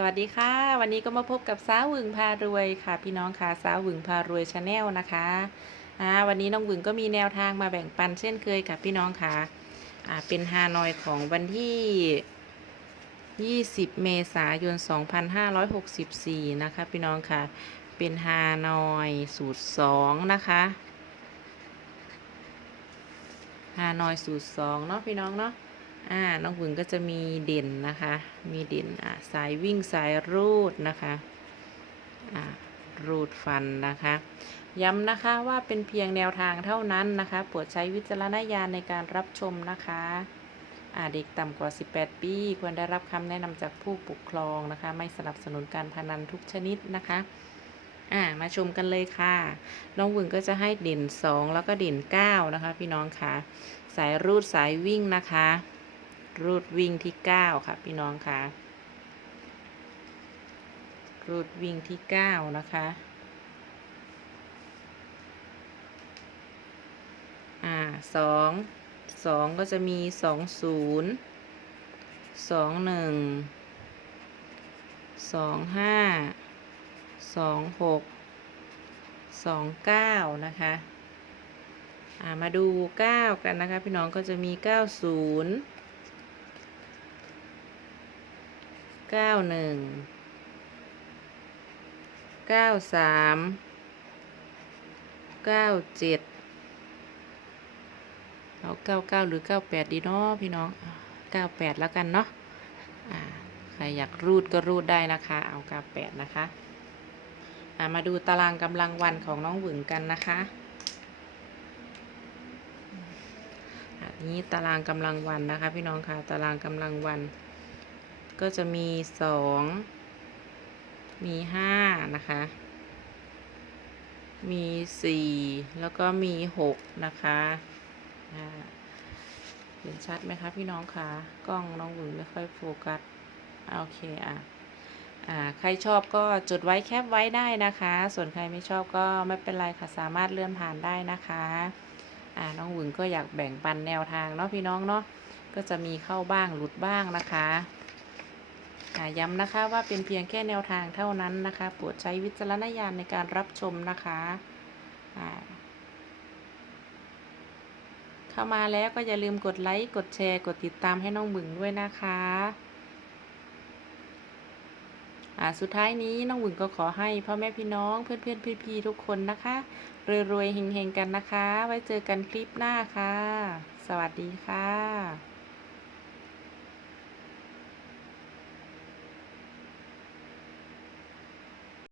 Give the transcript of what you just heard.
สวัสดีค่ะ วันนี้ก็มาพบกับสาวหวึงพารวยค่ะ พี่น้องค่ะสาวหวึงพารวยชาแนลนะคะอ่าวันนี้น้องหวึงก็มีแนวทางมาแบ่งปันเช่นเคยกับพี่น้องค่ะอ่าเป็นฮานอยของวันที่ 20 เมษายน 2564 นะคะ พี่น้องค่ะ เป็นฮานอยสูตร 2 นะคะฮานอยสูตร 2 เนาะพี่น้องเนาะ อ่าน้องหวึงก็จะมีเด่นนะคะ มีเด่นอ่าสายวิ่งสายรูดนะคะอ่ารูดฟันนะคะ ย้ำนะคะว่าเป็นเพียงแนวทางเท่านั้นนะคะโปรดใช้วิจารณญาณในการรับชมนะคะอ่าเด็กต่ำกว่า 18 ปี ควรได้รับคำแนะนำจากผู้ปกครองนะคะ ไม่สนับสนุนการพนันทุกชนิดนะคะอ่ามาชมกันเลยค่ะ น้องหวึงก็จะให้เด่น 2 แล้วก็เด่น 9 นะคะ พี่น้องค่ะ สายรูดสายวิ่งนะคะ รูดวิ่งที่9ค่ะ พี่น้องค่ะรูดวิ่งที่9นะคะ อ่าสองสองก็จะมีสองศูนย์สองหนึ่งสองห้าสองหกสองเก้านะคะอ่ามาดู 9 กันนะคะ พี่น้องก็จะมี 90 91 93 97เอา99หรือ98ดีเนาะพี่น้อง98แปดแล้วกันเนาะใครอยากรูดก็รูดได้นะคะ เอา98นะคะามาดูตารางกำลังวันของน้องหวึงกันนะคะอันนี้ตารางกำลังวันนะคะ พี่น้องค่ะตารางกำลังวัน ก็จะมีสองมีห้านะคะ มีสี่แล้วก็มีหกนะคะเห็นชัดไหมคะพี่น้องคะกล้องน้องหวึงไม่ค่อยโฟกัสโอเคอะอ่าใครชอบก็จดไว้แคปไว้ได้นะคะ ส่วนใครไม่ชอบก็ไม่เป็นไรค่ะสามารถเลื่อนผ่านได้นะคะอ่าน้องหวึงก็อยากแบ่งปันแนวทางเนาะพี่น้องเนาะก็จะมีเข้าบ้างหลุดบ้างนะคะ ย้ำนะคะว่าเป็นเพียงแค่แนวทางเท่านั้นนะคะโปรดใช้วิจารณญาณในการรับชมนะคะเข้ามาแล้วก็อย่าลืมกดไลค์กดแชร์กดติดตามให้น้องหวึงด้วยนะคะสุดท้ายนี้น้องหึงก็ขอให้พ่อแม่พี่น้องเพื่อนเพื่อนพี่พี่ๆทุกคนนะคะรวยๆเฮงๆกันนะคะ ไว้เจอกันคลิปหน้าค่ะ สวัสดีค่ะ